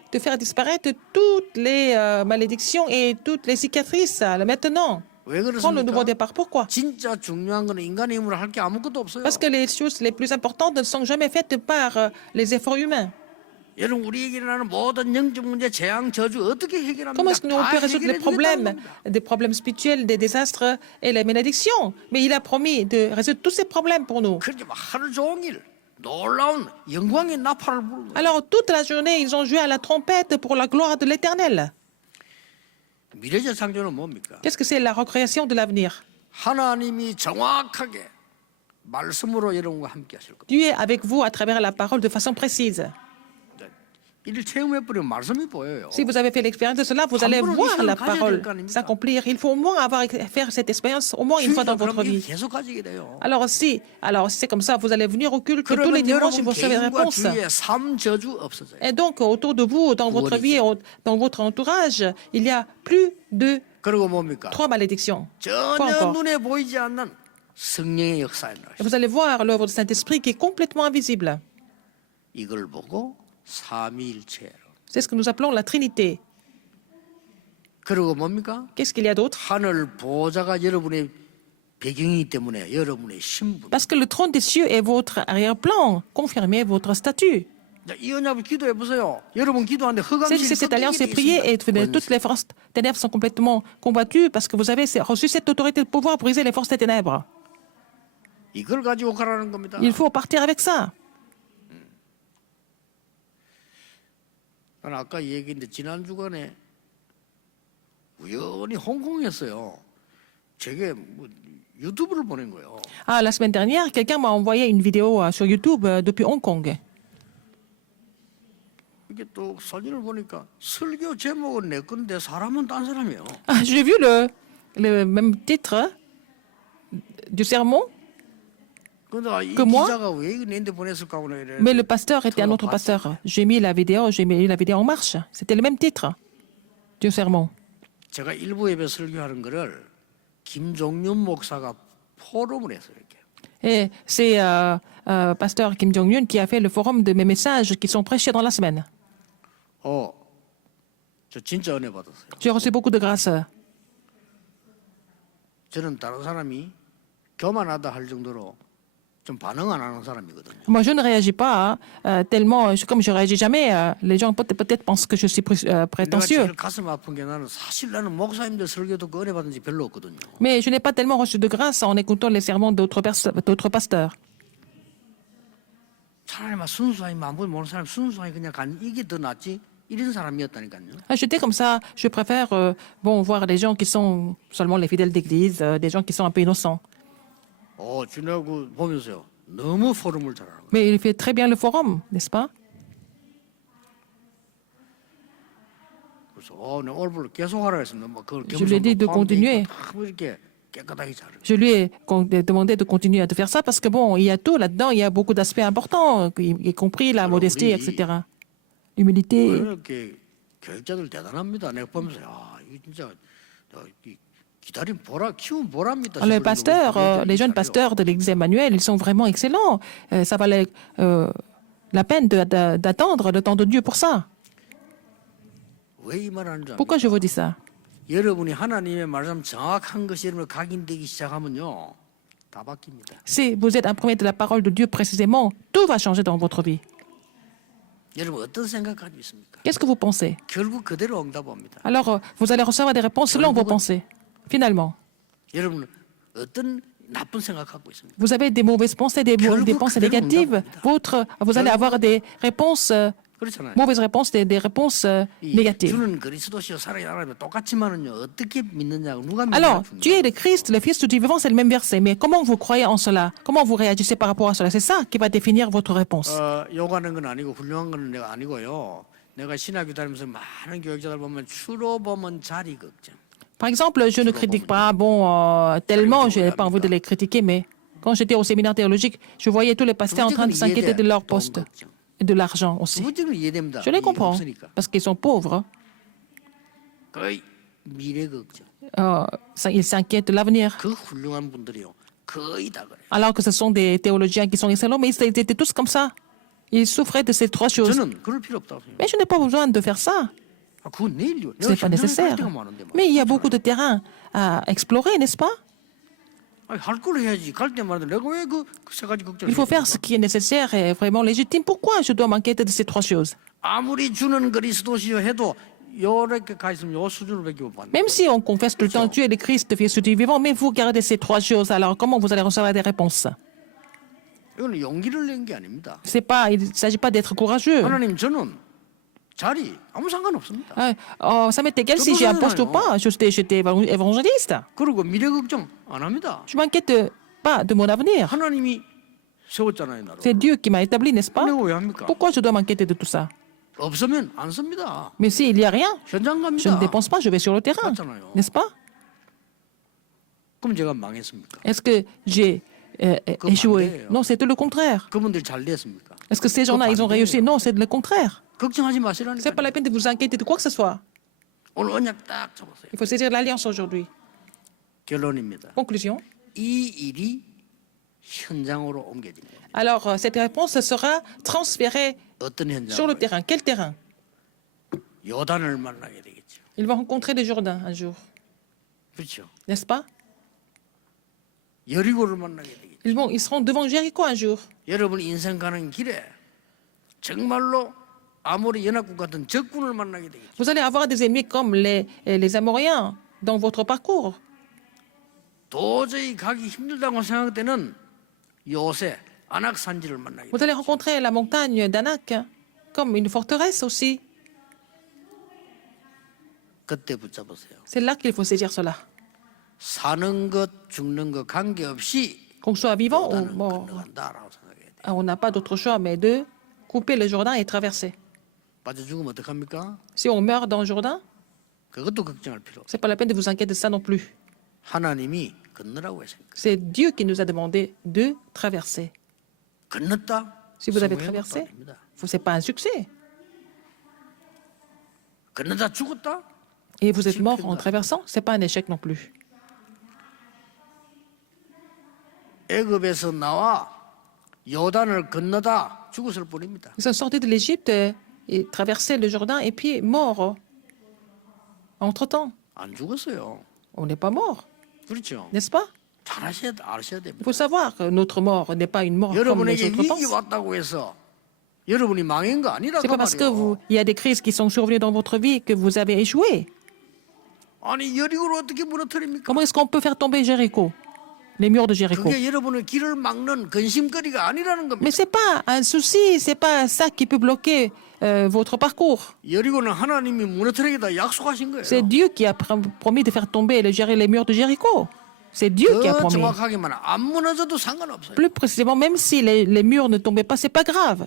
te faire disparaître toutes les malédictions et toutes les cicatrices maintenant. 왜 Prends le nouveau 그렇습니까? départ. Pourquoi? 진짜 중요한 거는 인간의 힘으로 할 게 아무것도 없어요. Parce que les choses les plus importantes ne sont jamais faites par les efforts humains. 여러분 우리에게 일어나는 모든 영적 문제, 재앙, 저주 어떻게 해결합니까? Comment est-ce que nous on 다 peut résoudre les 해결해 problèmes, 주겠다는 겁니다. des problèmes spirituels, des désastres et les malédictions? Mais il a promis de résoudre tous ces problèmes pour nous. 그렇게 막 하루 종일 놀라운 영광의 나팔을 부르고 Alors toute la journée, ils ont joué à la trompette pour la gloire de l'Éternel. 미래적 창조는 뭡니까? Qu'est-ce que c'est la recréation de l'avenir? 하나님이 정확하게 말씀으로 여러분과 함께 하실 겁니다. Dieu est avec vous à travers la parole de façon précise. 이를 체험해버리면 말씀이 보여요. Si vous avez fait l'expérience de cela, vous allez voir la parole s'accomplir. Il faut au moins faire cette expérience au moins une fois dans votre 그럼 이게 vie. 계속 가지게 돼요. Alors si c'est comme ça, vous allez venir au culte tous les 그러면 dimanches et 여러분 vous recevez des 개인과 réponses. 주위에 삶 저주 없어져요. Et donc autour de vous, dans votre vie, dans votre entourage, il y a plus de 그리고 뭡니까? 3 malédictions. Quoi 전혀 encore? 눈에 보이지 않는 성령의 역사에 나서 Et vous allez voir l'œuvre du Saint-Esprit qui est complètement invisible. 이걸 보고 삼위일체로. C'est ce que nous appelons la Trinité. 그리고 뭡니까? Qu'est-ce qu'il y a d'autre? 하늘 보좌가 여러분의 배경이기 때문에 여러분의 신분. Parce que le trône des cieux est votre arrière-plan. Confirmez votre statut. 이 언약을 기도해 보세요. 여러분 기도하는데 흑암실이 Cette alliance est priée et toutes les forces ténèbres sont complètement combattues parce que vous avez reçu cette autorité de pouvoir briser les forces des ténèbres. 이걸 가지고 가라는 겁니다. Il faut partir avec ça. 나는 아까 얘기했는데 지난 주간에 우연히 홍콩이었어요. 제게 뭐 유튜브를 보낸 거예요. Ah, la semaine dernière, quelqu'un m'a envoyé une vidéo sur YouTube depuis Hong Kong. 이게 또 사진을 보니까 설교 제목은 내 건데 사람은 딴 사람이에요. Ah, j'ai vu le même titre du sermon, 근데 이 Que moi? 기자가 왜 이거 내한테 보냈을까 보네 이래. mais le pasteur était un autre pasteur. J'ai mis la vidéo en marche. C'était le même titre du sermon. 제가 일부 예배 설교하는 거를 김종윤 목사가 포럼을 했어요. 이렇게. Et c'est pasteur Kim Jong-un qui a fait le forum de mes messages qui sont prêchés dans la semaine. 저 진짜 은혜 받았어요. J'ai reçu beaucoup de grâce. 저는 다른 사람이 교만하다 할 정도로 좀 반응 안 하는 사람이거든요. Moi, je ne réagis pas tellement, comme je réagis jamais. Les gens peut-être pensent que je suis 내가 prétentieux. 제일 가슴 아픈 게 나는 사실 나는 목사님들 설교 듣고 은혜 받은 지 별로 없거든요. Mais je n'ai pas tellement reçu de grâce en écoutant les sermons d'autres pasteurs. 차라리 막 순수하게 마음을 모르는 사람 순수하게 그냥 간 이게 더 낫지 이런 사람이었다니까요. J'étais comme ça. Je préfère voir les gens qui sont seulement les fidèles d'église, des gens qui sont un peu innocents. 준하고 보면서요. 너무 포럼을 잘하는 거예요. Mais il fait très bien le forum, n'est-ce pas? 그래서 내가 오늘 계속 하라 했습니다. 뭐 그걸 Je lui ai dit de continuer. 이렇게 깨끗하게 잘해요. Je lui ai demandé de continuer à faire ça parce que bon, il y a tout là-dedans, il y a beaucoup d'aspects importants, y compris la modestie, etc. L'humilité. 이렇게 교육자들 대단합니다. 내가 보면서 이거 진짜 기다림 보라 키운 보랍니다. Le pasteur, les jeunes pasteurs de l'église Emmanuel, ils sont vraiment excellents. Ça valait la peine d'attendre le temps de Dieu pour ça. 왜 이 말하는 줄 Pourquoi je vous dis ça? 여러분이 하나님의 말씀 정확한 것이 여러분 각인되기 시작하면요. 다 바뀝니다. Si vous êtes imprégné de la parole de Dieu précisément, tout va changer dans votre vie. 여러분 어떤 생각 가지고 있습니까? Qu'est-ce que vous pensez? 결국 그대로 응답합니다. Alors, vous allez recevoir des réponses selon vos pensées. Finalement, 여러분 어떤 나쁜 생각 갖고 있습니까? vous avez des mauvaises pensées, des pensées négatives. Vous allez avoir des réponses, 그렇잖아요. mauvaises réponses, des réponses 이 négatives. 주는 그리스도시요 살아있는 하나님 똑같지만은요 어떻게 믿느냐고 누가 Alors, 믿느냐 tu es le Christ, le Fils du Dieu vivant, c'est le même verset. Mais comment vous croyez en cela? Comment vous réagissez par rapport à cela? C'est ça qui va définir votre réponse. 요구하는 건 아니고 훌륭한 건 내가 아니고요. 내가 신학교 다니면서 많은 교육자들 보면 주로 보면 자리 걱정. Par exemple, je ne critique pas, tellement, je n'ai pas envie de les critiquer, mais quand j'étais au séminaire théologique, je voyais tous les pasteurs en train de s'inquiéter de leur poste et de l'argent aussi. 부분적으로 이해됩니다. Je les comprends, 없으니까. parce qu'ils sont pauvres. 거의 미래 걱정. Ils s'inquiètent de l'avenir. 그 훌륭한 분들이요. 거의 다 그래요. Alors que ce sont des théologiens qui sont excellents, mais ils étaient tous comme ça. Ils souffraient de ces trois choses. 저는 그럴 필요 없다고 생각해요. Mais je n'ai pas besoin de faire ça. 그건 내 일이요. Ce n'est pas nécessaire. Mais il y a beaucoup de terrain à explorer, n'est-ce pas? 할 걸 해야지. 갈 때마다 내가 왜 그 세 가지 걱정을 Il faut faire ce qui est nécessaire et vraiment légitime. Pourquoi je dois m'inquiéter de ces trois choses? 아무리 주는 그리스도시요 해도 요렇게 가 있으면 요 수준으로밖에 못 받는. Même si on confesse tout le temps, tu es le Christ, le Fils du Dieu vivant, mais vous gardez ces trois choses, alors comment vous allez recevoir des réponses? 이거는 용기를 낸 게 아닙니다. Il ne s'agit pas d'être courageux. 하나님 저는 자리 아무 상관없습니다. Ça m'est égal si j'ai un poste ou pas. J'étais évangéliste. 그리고 미래 걱정 안 합니다. Je ne m'inquiète pas de mon avenir. 하나님이 세웠잖아요, 나를. C'est Dieu qui m'a établi, n'est-ce pas? 내가 왜 합니까? Pourquoi je dois m'inquiéter de tout ça? 없으면 안 씁니다. Mais s'il n'y a rien, 현장 je ne 갑니다. dépense pas, je vais sur le terrain. 맞잖아요. N'est-ce pas? 그럼 제가 망했습니까? Est-ce que j'ai échoué? Non, c'est tout le contraire. 그분들 잘 됐습니까? Est-ce que ces gens-là, ils ont réussi? Non, c'est le contraire. 걱정하지 C'est 마시라니까. pas la peine de vous inquiéter de quoi que ce soit. 오늘 언약 딱 잡았어요. Il faut saisir l'alliance aujourd'hui. 결론입니다. Conclusion. 이 일이 현장으로 옮겨집니다. Alors, cette réponse sera transférée 어떤 sur le 현장으로? terrain. Quel terrain? 요단을 만나게 되겠죠. Ils vont rencontrer les Jourdains un jour, 그렇죠. n'est-ce pas? 여리고를 만나게 되겠죠. Ils seront devant Jéricho un jour. 여러분 인생 가는 길에 정말로 아모리 연합국 같은 적군을 만나게 되겠죠. Vous allez avoir des ennemis comme les Amoriens dans votre parcours. 도저히 가기 힘들다고 생각할 때는 요새 아낙 산지를 만나게 Vous 돼요. allez rencontrer la montagne d'Anak comme une forteresse aussi. 그때 붙잡으세요. C'est là qu'il faut saisir cela. 사는 것 죽는 것 관계없이 Qu'on soit vivant ou 요단을 mort, 건너간다라고 생각해야 돼요. on n'a pas d'autre choix mais de couper le Jourdain et traverser. 빠져 죽으면 어떡합니까? Si on meurt dans le Jourdain, 그것도 걱정할 필요 없어요. c'est pas la peine de vous inquiéter de ça non plus. 하나님이 건너라고 했으니까. C'est Dieu qui nous a demandé de traverser. 건넜다? Si vous avez 성공한 것도 traversé, 아닙니다. c'est pas un succès. 건너다 죽었다? Et vous êtes mort en traversant, c'est pas un échec non plus. 애굽에서 나와 요단을 건너다 죽었을 뿐입니다. Ils sont sortis de l'Égypte et traversé le Jourdain et puis morts. Entre-temps, 안 죽었어요. on n'est pas mort, 그렇죠. n'est-ce pas? 잘 아셔야 Il 됩니다. faut savoir que notre mort n'est pas une mort comme les 여러분에게 autres 위기 pensent. 왔다고 해서 여러분이 망한 거 아니라 C'est 그 pas parce que 말이에요. il y a des crises qui sont survenues dans votre vie que vous avez échoué. 아니 여리고를 어떻게 무너뜨립니까? Comment est-ce qu'on peut faire tomber Jéricho, les murs de Jéricho? 그게 여러분의 길을 막는 근심거리가 아니라는 겁니다. Mais c'est pas un souci, c'est pas ça qui peut bloquer votre parcours. 여리고는 하나님이 무너뜨리겠다 약속하신 거예요. C'est Dieu qui a promis de faire tomber les murs de Jéricho. C'est Dieu qui a 더 promis. 정확하게만 안 무너져도 상관없어요. Plus précisément, même si les murs ne tombaient pas, c'est pas grave.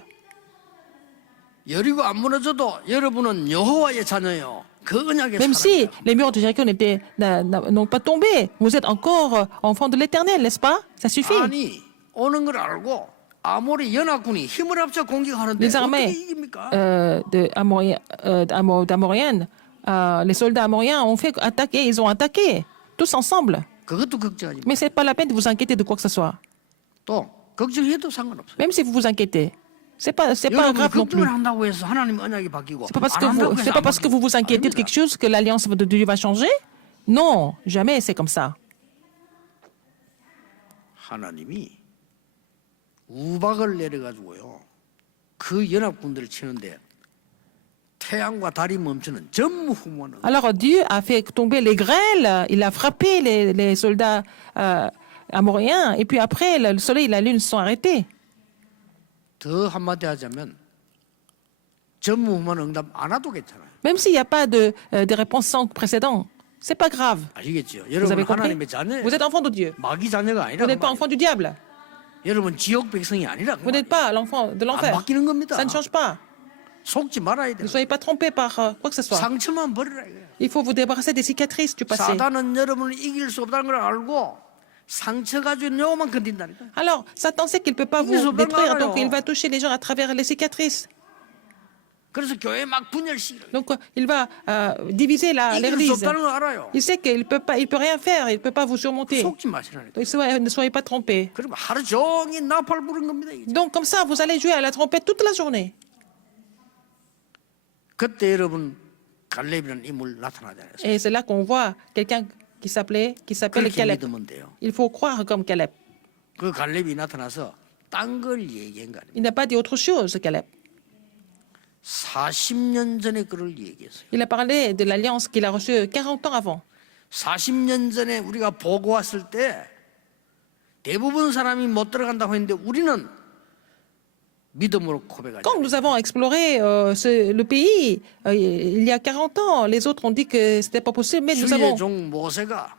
여리고 안 무너져도 여러분은 여호와의 자녀예요. 그 언약의 Même si 사람이에요. les murs de Jéricho n'ont pas tombé, vous êtes encore enfant de l'Éternel, n'est-ce pas? Ça suffit. 아니 오는 걸 알고 아모리 연합군이 힘을 합쳐 공격하는데 Les 어떻게 armées 이깁니까? d'Amoriennes, les soldats amoriens ont fait attaquer, ils ont attaqué. tous ensemble. 그것도 걱정하지 마. Mais ce n'est pas la peine de vous inquiéter de quoi que ce soit. 또 걱정해도 상관없어요. Même si vous vous inquiétez. C'est pas 여러분이 grave non plus. 걱정을 한다고 해서 하나님 언약이 바뀌고 C'est pas parce 안 que 한다고 vous, 해서 c'est pas 안 parce que vous vous inquiétez de 바뀌는 quelque chose que l'alliance de Dieu va changer. Non, jamais c'est comme ça. 하나님이 우박을 내려가지고요. 그 연합군들을 치는데 태양과 달이 멈추는 전무후무는 Alors Dieu a fait tomber les grêles, il a frappé les soldats amoréens, et puis après, le soleil et la lune sont arrêtés. 더 한마디 하자면 전무후무는 응답 안 와도 괜찮아요. Même s'il n'y a pas de réponse sans précédent, c'est pas grave. 아시겠죠? Vous 여러분 avez compris? 하나님의 자녀, Vous êtes enfant de Dieu. 마귀 자녀가 아니라 Vous n'êtes pas enfant du diable. 여러분 지옥 백성이 아니라 Vous n'êtes pas l'enfant de 안 l'enfer. 바뀌는 겁니다. Ça ne change pas. 속지 말아야 돼요. Ne soyez pas trompés par quoi que ce soit. 상처만 버리라 이거예요. Il faut vous débarrasser des cicatrices du passé. 사단은 여러분을 이길 수 없다는 걸 알고 상처 가지고 요만 건든다니까. Alors, Satan sait qu'il ne peut pas vous détruire, donc il va toucher les gens à travers les cicatrices. 그래서 교회 막 분열시키고 Donc, il va diviser 이길 수 l'église. 없다는 걸 알아요. Il sait qu'il ne peut rien faire, il ne peut pas vous surmonter. 속지 마시라니까. Donc, ne soyez pas trompés. 그리고 하루 종일 나팔 부른 겁니다. 이게. Donc, comme ça, vous allez jouer à la trompette toute la journée. 그때 여러분 갈렙이라는 인물 나타나잖아요. Et c'est là qu'on voit quelqu'un qui s'appelle 그렇게 Caleb. 믿으면 돼요. Il faut croire comme Caleb. 그 갈렙이 나타나서 딴 걸 얘기한 거 아닙니까? Il n'a pas dit autre chose, Caleb. 40년 전에 그를 얘기했어요. Il a parlé de l'alliance qu'il a reçue 40 ans avant. 40년 전에 우리가 보고 왔을 때 대부분 사람이 못 들어간다고 했는데 우리는 믿음으로 고백하자. Quand nous avons exploré le pays, il y a 40 ans, les autres ont dit que ce n'était pas possible, mais nous 주의 avons... 종 모세가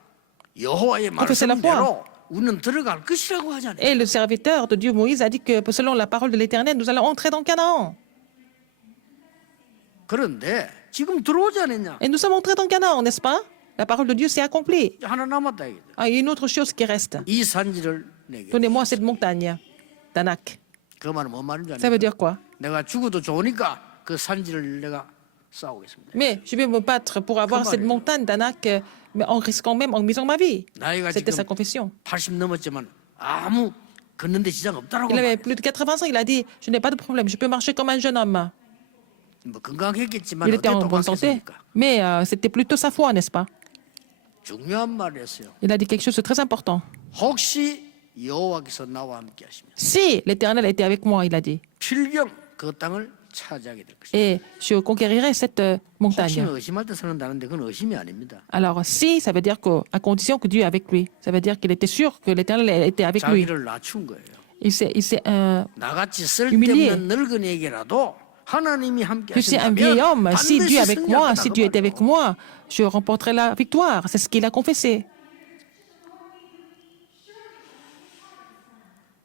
여호와의 confessé la foi. 말씀대로 우리는 들어갈 것이라고 하잖아요. Et le serviteur de Dieu Moïse a dit que selon la parole de l'Éternel, nous allons entrer dans Canaan. 그런데 지금 들어오지 않았냐? Et nous sommes entrés dans Canaan, n'est-ce pas? La parole de Dieu s'est accomplie. 하나 남았다 이게. Ah, il y a une autre chose qui reste. 이 산지를 내게. Donnez-moi cette montagne d'Anak. 그 말은 뭔 말인지 Ça veut 아니까? dire quoi? 내가 죽어도 좋으니까 그 산지를 내가 싸우겠습니다. Mais je vais me battre pour avoir cette montagne d'Anak, mais en risquant même, en misant ma vie. 나이가 C'était 지금 sa confession. 80 넘었지만 아무 걷는데 지장 없다라고 Il avait 말해요. plus de 80 ans, il a dit, je n'ai pas de problème, je peux marcher comme un jeune homme. 뭐 건강했겠지만 Il était en 어떻게 bonne santé, 똑같겠습니까? mais c'était plutôt sa foi, n'est-ce pas? 중요한 말을 했어요. Il a dit quelque chose de très important. 혹시 여호와께서 나와 함께 하시면 Si l'Éternel était avec moi, il a dit, 필경 그 땅을 차지하게 될 것이다. et je conquérirai cette 혹시는 montagne. 의심할 때 쓰는다는데 그건 의심이 아닙니다. Alors, si, ça veut dire qu'à condition que Dieu est avec lui, ça veut dire qu'il était sûr que l'Éternel était avec lui. 자기를 낮춘 거예요. Il s'est 나같이 humilié. 쓸데없는 늙은이에게라도 하나님이 함께 Je suis un vieil homme, 하신다면 si Dieu est avec moi, 승리하겠다 si 그 Dieu est avec 말이에요. moi, je remporterai la victoire. C'est ce qu'il a confessé.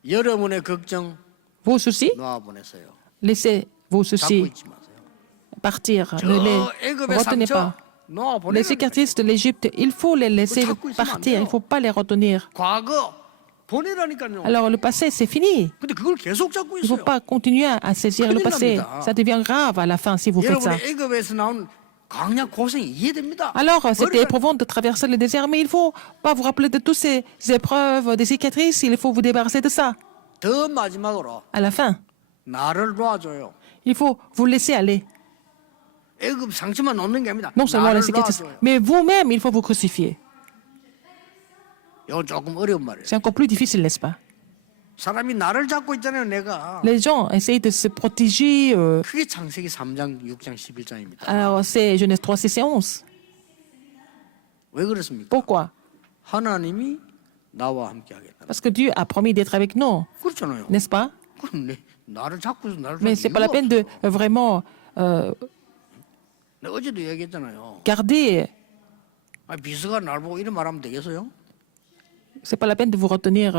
여러분의 걱정 Vos soucis, 놓아보내세요. laissez vos 잡고 soucis 있지 마세요. partir. Ne les 저 애굽의 retenez 상처 pas. Les 놓아보내는 cicatrices de l'Égypte, il faut les laisser partir, il ne faut pas les retenir. 과거 보내라니까요. Alors le passé, c'est fini. 근데 그걸 계속 잡고 Il ne faut 있어요. pas continuer à saisir le 큰일 passé. 납니다. Ça devient grave à la fin si vous faites ça. 여러분의 애굽에서 나온 광야 고생이 이해됩니다. Alors, c'était 버리라- éprouvant de traverser le désert, mais il ne faut pas vous rappeler de toutes ces épreuves, des cicatrices, il faut vous débarrasser de ça. 더 마지막으로 À la fin, 나를 놔줘요. il faut vous laisser aller. 애굽 상처만 놓는 게 아닙니다. Non seulement 나를 les cicatrices, 놔줘요. mais vous-même, il faut vous crucifier. 이건 조금 어려운 말이에요. C'est encore plus difficile, n'est-ce pas? 사람이 나를 잡고 있잖아요, 내가. Les gens essayent de se protéger. 그게 창세기 3장, 6장, 11장입니다. Alors, c'est Genèse 3, 6 et 11. 왜 그렇습니까? Pourquoi? 하나님이 나와 함께 하겠다. Parce que Dieu a promis d'être avec nous, 그렇잖아요. n'est-ce pas? 그럼 나를 잡고서 나를 Mais ce n'est pas la peine de vraiment 내가 어제도 얘기했잖아요. garder. 비서가 날 보고 이런 말하면 되겠어요? Ce n'est pas la peine de vous retenir.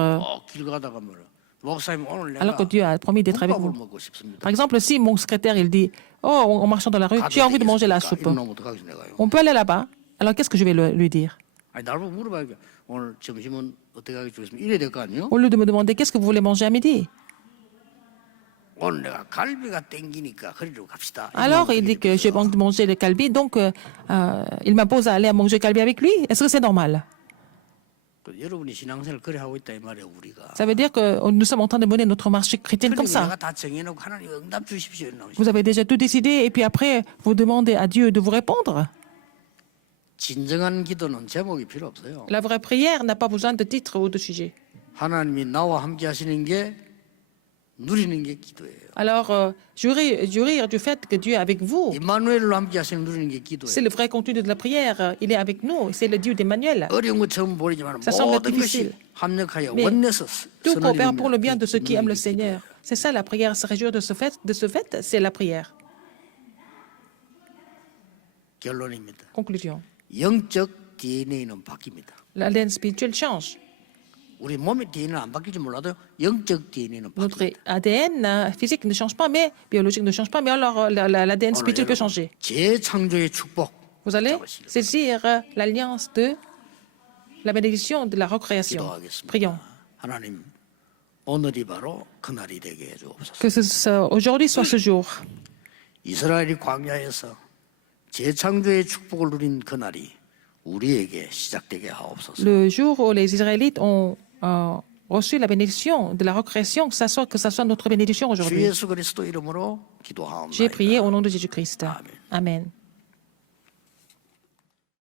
길 가다가 뭐라. 목사님 오늘 Alors que 내가 Dieu a promis d'être avec 국밥을 vous. 먹고 싶습니다. Par exemple, si mon secrétaire il dit oh, en marchant dans la rue, j'ai envie de manger la soupe. 이런 놈 어떡하겠어 내가요? On peut aller là-bas. Alors qu'est-ce que je vais lui dire? 아니 날 보고 물어봐야겠. 오늘 점심은 어떻게 하게 주겠습니까? 이래야 될 거 아니에요? Au lieu de me demander qu'est-ce que vous voulez manger à midi. 오늘 내가 갈비가 땡기니까 그리로 갑시다. Alors il dit que j'ai envie de manger le calbi, donc il m'impose à aller à manger calbi avec lui. Est-ce que c'est normal? 그 여러분이 신앙생활 그래 하고 있다 이 말이에요 우리가. Ça veut dire que nous sommes en train de mener notre marche chrétienne comme 그러니까 ça. 내가 다 정해놓고 하나님 응답 주십시오. 이러는 Vous avez déjà tout décidé et puis après, vous demandez à Dieu de vous répondre. 진정한 기도는 제목이 필요 없어요. La vraie prière n'a pas besoin de titre ou de sujet. 하나님이 나와 함께 하시는 게 누리는 게 기도예요. Alors, jouir du fait que Dieu est avec vous, 임마누엘로 함께 하시는 누리는 게 기도예요. c'est le vrai contenu de la prière. Il est avec nous. C'est le Dieu d'Emmanuel. 어려운 것처럼 보이지만 Ça semble 모든 difficile. 것이 합력하여 Mais 원내서 tout 선을 coopère pour le bien 이루며 de ceux qui aiment le 누리는 게 Seigneur. 기도예요. C'est ça la prière. Se réjouir de ce fait, c'est la prière. 결론입니다. Conclusion. 영적 DNA는 바뀝니다. L'ADN spirituel change. 우리 몸의 DNA는 안 바뀔지 몰라도 영적 DNA는 Notre 바뀝니다. ADN physique ne change pas, mais biologique ne change pas, mais alors l'ADN spirituel peut changer. 재창조의 축복 Vous allez 잡으시길 saisir l'alliance de la bénédiction de la recréation. 기도하겠습니다. Prions. 하나님 오늘이 바로 그날이 되게 해주옵소서. Que aujourd'hui soit ce jour. 이스라엘이 광야에서 재창조의 축복을 누린 그날이 우리에게 시작되게 하옵소서. Le jour où les Israélites ont reçu la bénédiction de la recréation, que ça soit notre bénédiction 주 aujourd'hui. 예수 그리스도 이름으로 J'ai 기도하옵나이다. prié au nom de Jésus-Christ. Amen. Amen.